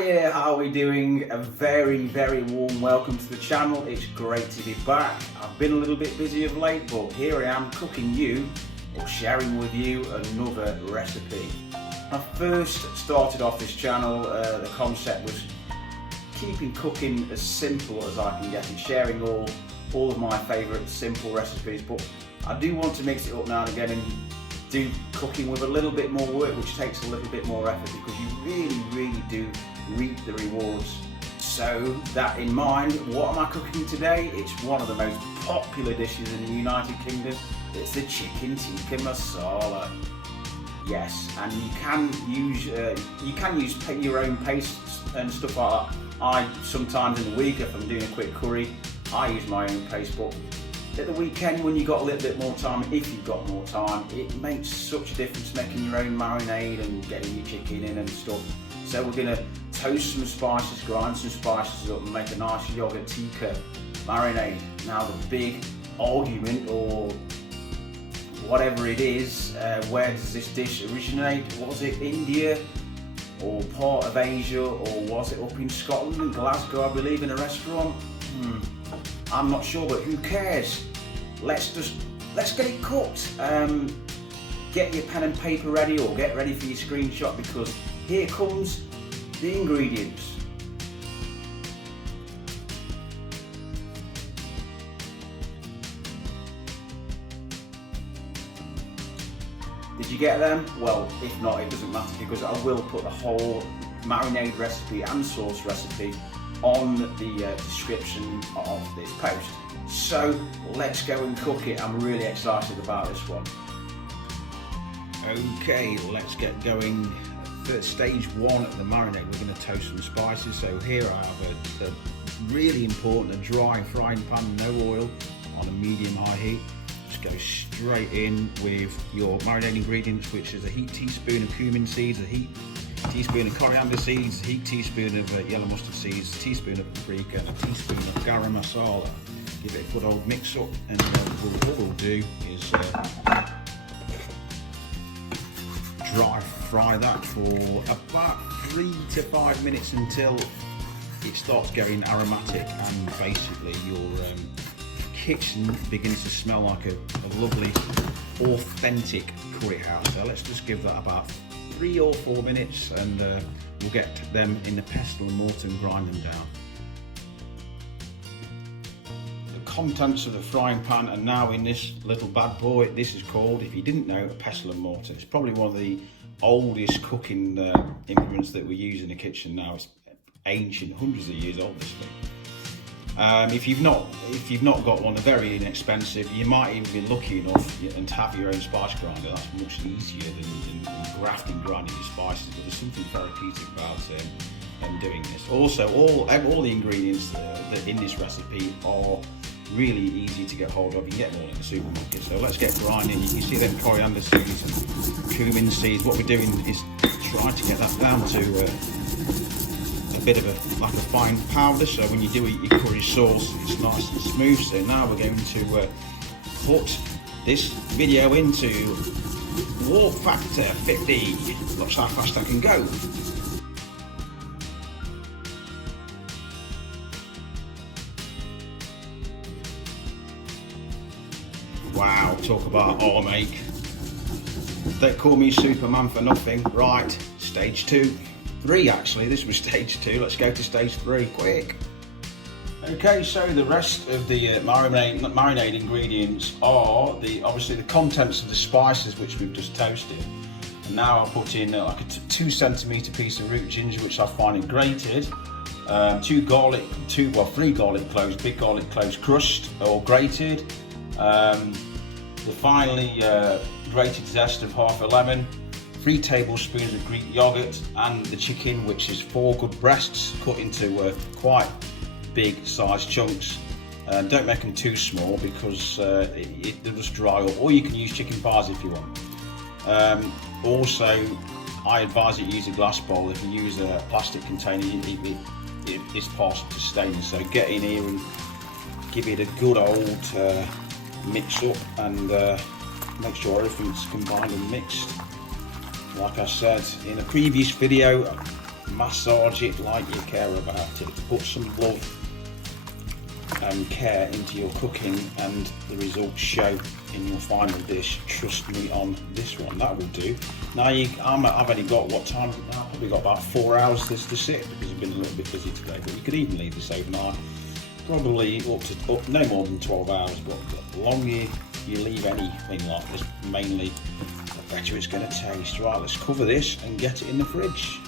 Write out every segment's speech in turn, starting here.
Hiya, how are we doing? A very warm welcome to the channel. It's great to be back. I've been a little bit busy of late, but here I am cooking you, or sharing with you, another recipe. When I first started off this channel, the concept was keeping cooking as simple as I can get it, sharing all of my favourite simple recipes, but I do want to mix it up now and again and do cooking with a little bit more work, which takes a little bit more effort, because you really do reap the rewards. So that in mind, what am I cooking today? It's one of the most popular dishes in the United Kingdom. It's the chicken tikka masala. Yes, and you can use your own pastes and stuff like that. I sometimes in the week, if I'm doing a quick curry, I use my own paste, but at the weekend when you've got a little bit more time, if you've got more time, it makes such a difference making your own marinade and getting your chicken in and stuff. So we're going to toast some spices, grind some spices up and make a nice yoghurt tikka marinade. Now the big argument, or whatever it is, where does this dish originate? Was it India or part of Asia, or was it up in Scotland and Glasgow, I believe, in a restaurant? I'm not sure, but who cares? Let's get it cooked. Get your pen and paper ready, or get ready for your screenshot, because here comes the ingredients. Did you get them? Well, if not, it doesn't matter, because I will put the whole marinade recipe and sauce recipe on the description of this post. So let's go and cook it. I'm really excited about this one. Okay, let's get going. For stage one of the marinade, we're going to toast some spices. So here I have a really important, a dry frying pan, no oil, on a medium-high heat. Just go straight in with your marinade ingredients, which is a heaped teaspoon of cumin seeds, a heaped teaspoon of coriander seeds, a heaped teaspoon of yellow mustard seeds, a teaspoon of paprika, and a teaspoon of garam masala. Give it a good old mix up, and what we'll do is dry fry that for about 3 to 5 minutes until it starts going aromatic, and basically your kitchen begins to smell like a lovely authentic curry house. So let's just give that about 3 or 4 minutes, and we'll get them in the pestle and mortar and grind them down. The contents of the frying pan are now in this little bad boy. This is called, if you didn't know, a pestle and mortar. It's probably one of the oldest cooking implements that we use in the kitchen now. It's ancient, hundreds of years old, this thing. If you've not got one, they're very inexpensive. You might even be lucky enough and to have your own spice grinder. That's much easier than grinding your spices, but there's something therapeutic about doing this. Also, all the ingredients that in this recipe are really easy to get hold of. You can get them all in the supermarket. So let's get grinding. You can see them coriander seeds and cumin seeds. What we're doing is trying to get that down to a bit of like a fine powder, so when you do eat your curry sauce, it's nice and smooth. So now we're going to put this video into warp factor 50. Watch how fast I can go. Wow, talk about arm ache. Don't call me Superman for nothing. Right, stage 2. 3 actually, this was stage 2. Let's go to stage 3, quick. Okay, so the rest of the marinade ingredients are obviously the contents of the spices which we've just toasted. And now I'll put in like a 2 centimetre piece of root ginger, which I finely grated, 3 garlic cloves, big garlic cloves crushed or grated, the finely grated zest of half a lemon, 3 tablespoons of Greek yoghurt, and the chicken, which is 4 good breasts cut into quite big sized chunks. Don't make them too small, because they'll just dry up, or you can use chicken pies if you want. Also, I advise that you use a glass bowl. If you use a plastic container, it's partial to staining. So get in here and give it a good old mix up, and make sure everything's combined and mixed. Like I said in a previous video, massage it like you care about it. Put some love and care into your cooking, and the results show in your final dish. Trust me on this one, that will do. Now I've only got, what time is it now? Probably got about 4 hours this to sit, because I've been a little bit busy today, but you could even leave this overnight. Probably up no more than 12 hours, but the longer you leave anything like this, mainly, the better it's going to taste. Right, let's cover this and get it in the fridge.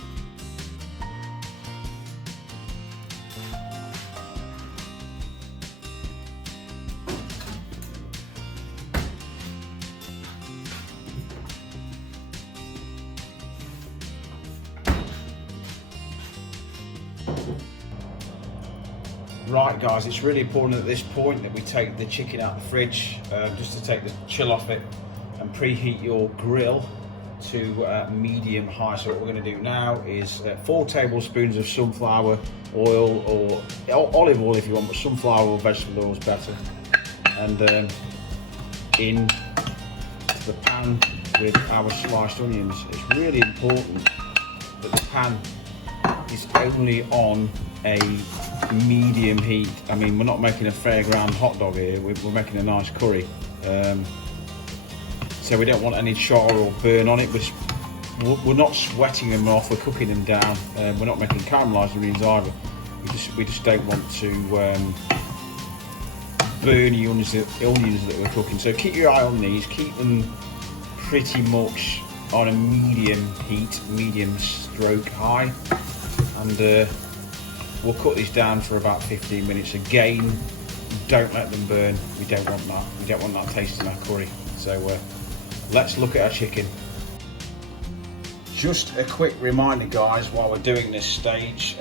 Right guys, it's really important at this point that we take the chicken out of the fridge, just to take the chill off it, and preheat your grill to medium high. So what we're going to do now is 4 tablespoons of sunflower oil, or olive oil if you want, but sunflower or vegetable oil is better, and in to the pan with our sliced onions. It's really important that the pan is only on a medium heat. I mean, we're not making a fairground hot dog here, we're making a nice curry, so we don't want any char or burn on it. We're not sweating them off, we're cooking them down. We're not making caramelised onions either. We just don't want to burn the onions that we're cooking. So keep your eye on these, keep them pretty much on a medium heat, medium stroke high, and we'll cut these down for about 15 minutes. Again, don't let them burn. We don't want that. We don't want that taste in our curry. So let's look at our chicken. Just a quick reminder, guys, while we're doing this stage,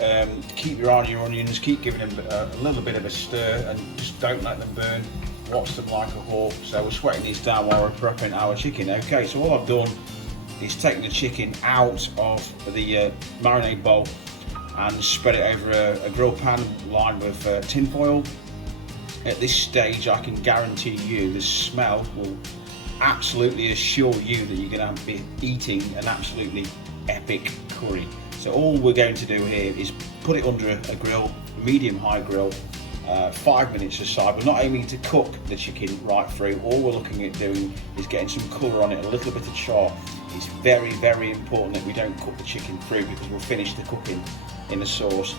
keep your eye on your onions, keep giving them a little bit of a stir, and just don't let them burn. Watch them like a hawk. So we're sweating these down while we're prepping our chicken. Okay, so all I've done is taken the chicken out of the marinade bowl and spread it over a grill pan lined with tin foil. At this stage, I can guarantee you the smell will absolutely assure you that you're going to be eating an absolutely epic curry. So all we're going to do here is put it under a grill, medium-high grill, 5 minutes aside. We're not aiming to cook the chicken right through. All we're looking at doing is getting some colour on it, a little bit of char. It's very, very important that we don't cook the chicken through, because we'll finish the cooking in the sauce.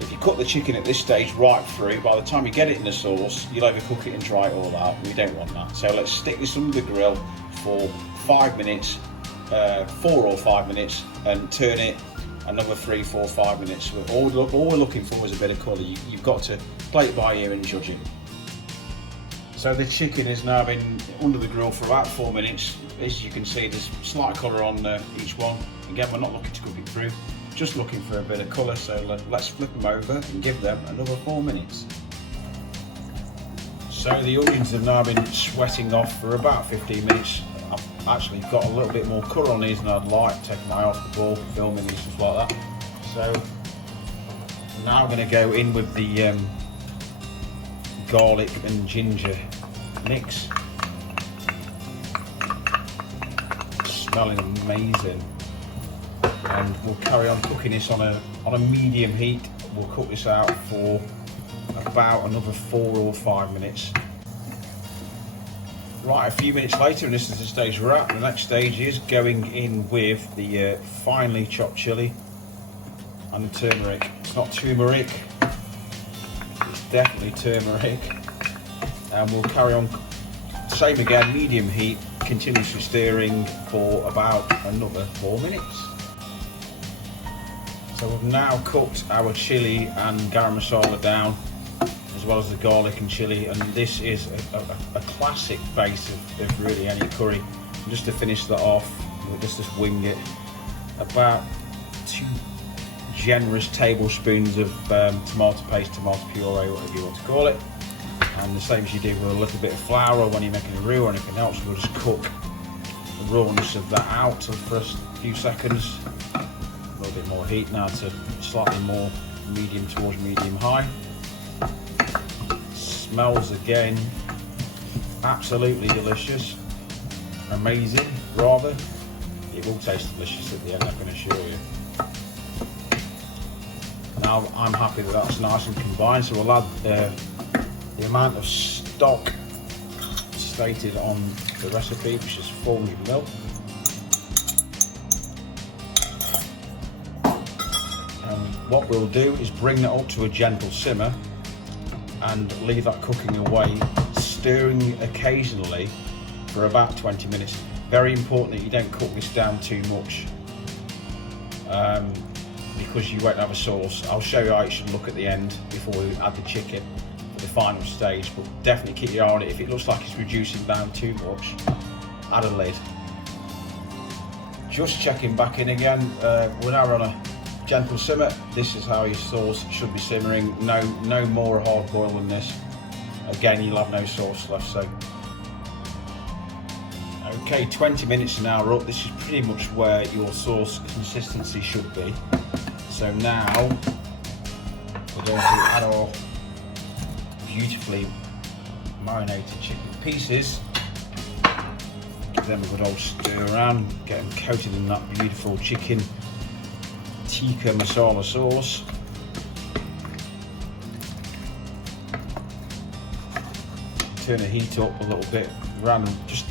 If you cook the chicken at this stage right through, by the time you get it in the sauce, you'll overcook it and dry it all out. We don't want that. So let's stick this under the grill for 5 minutes, 4 or 5 minutes, and turn it another 3, 4, 5 minutes. All we're looking for is a bit of colour. You've got to play it by ear and judge it. So the chicken has now been under the grill for about 4 minutes. As you can see, there's slight colour on each one. Again, we're not looking to cook it through, just looking for a bit of colour. So let's flip them over and give them another 4 minutes. So the onions have now been sweating off for about 15 minutes. I've actually got a little bit more colour on these than I'd like, taking my eye off the ball, filming these, stuff like that. So now I'm going to go in with the garlic and ginger mix. Smelling amazing. And we'll carry on cooking this on a medium heat. We'll cook this out for about another 4 or 5 minutes. Right, a few minutes later, and this is the stage we're at. The next stage is going in with the finely chopped chilli and the turmeric. It's not turmeric, it's definitely turmeric. And we'll carry on, same again, medium heat, continuously stirring for about another 4 minutes. So we've now cooked our chilli and garam masala down, as well as the garlic and chilli, and this is a classic base of really any curry. And just to finish that off, we'll just wing it. About 2 generous tablespoons of tomato paste, tomato puree, whatever you want to call it. And the same as you do with a little bit of flour when you're making a roux or anything else, we'll just cook the rawness of that out for a few seconds. A little bit more heat now to slightly more medium towards medium high. Smells again absolutely delicious, amazing rather. It will taste delicious at the end, I can assure you. now I'm happy that that's nice and combined, so we'll add the amount of stock stated on the recipe, which is 400 ml. And what we'll do is bring that up to a gentle simmer and leave that cooking away, stirring occasionally for about 20 minutes. Very important that you don't cook this down too much, because you won't have a sauce. I'll show you how it should look at the end before we add the chicken for the final stage, but definitely keep your eye on it. If it looks like it's reducing down too much, add a lid. Just checking back in again, we're now on a gentle simmer. This is how your sauce should be simmering. No more hard boil than this. Again, you'll have no sauce left. So okay, 20 minutes now are up. This is pretty much where your sauce consistency should be. So now we're going to add our beautifully marinated chicken pieces. Give them a good old stir around, get them coated in that beautiful chicken+tikka masala sauce. Turn the heat up a little bit, just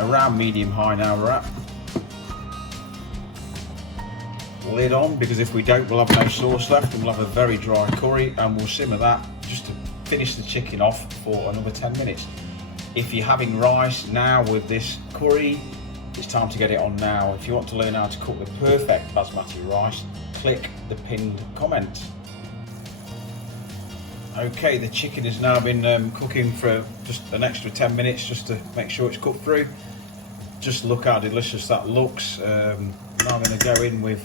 around medium high now we're at. Lid on, because if we don't, we'll have no sauce left and we'll have a very dry curry, and we'll simmer that just to finish the chicken off for another 10 minutes. If you're having rice now with this curry, it's time to get it on now. If you want to learn how to cook the perfect basmati rice, click the pinned comment. Okay, the chicken has now been cooking for just an extra 10 minutes just to make sure it's cooked through. Just look how delicious that looks. Now I'm going to go in with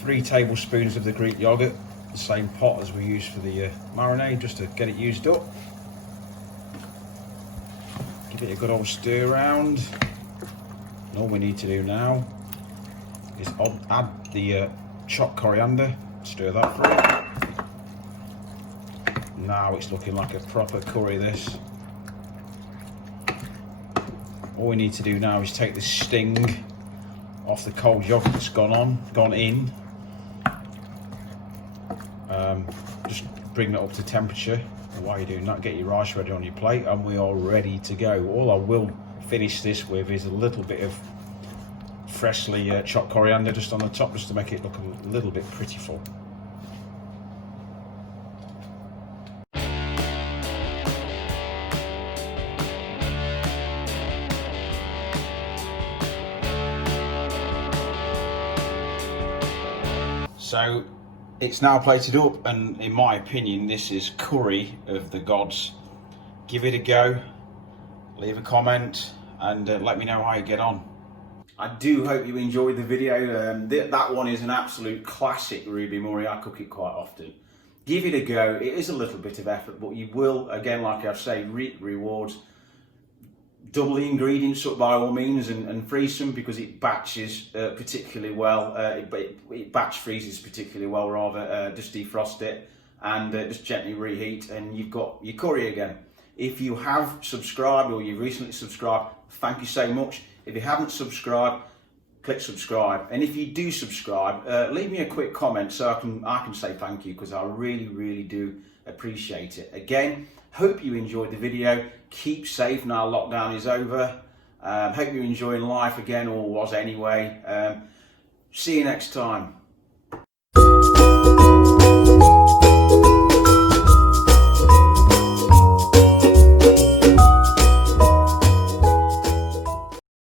3 tablespoons of the Greek yoghurt, the same pot as we used for the marinade, just to get it used up. Give it a good old stir around. And all we need to do now is add the chopped coriander, stir that through. Now it's looking like a proper curry, this. All we need to do now is take the sting off the cold yogurt that's gone in. Just bring that up to temperature. And while you're doing that, get your rice ready on your plate, and we are ready to go. All I will finish this with is a little bit of freshly chopped coriander just on the top, just to make it look a little bit prettiful. So it's now plated up, and in my opinion this is curry of the gods. Give it a go, leave a comment, and let me know how you get on. I do hope you enjoyed the video. That one is an absolute classic Ruby Murray. I cook it quite often. Give it a go. It is a little bit of effort, but you will, again, like I say, reap rewards. Double the ingredients up by all means, and freeze them, because it batches particularly well. It batch freezes particularly well, rather. Just defrost it and just gently reheat, and you've got your curry again. If you have subscribed, or you've recently subscribed, thank you so much. If you haven't subscribed, click subscribe, and if you do subscribe, leave me a quick comment so I can say thank you, because I really do appreciate it. Again, hope you enjoyed the video. Keep safe now lockdown is over. Hope you're enjoying life again, or was anyway. See you next time.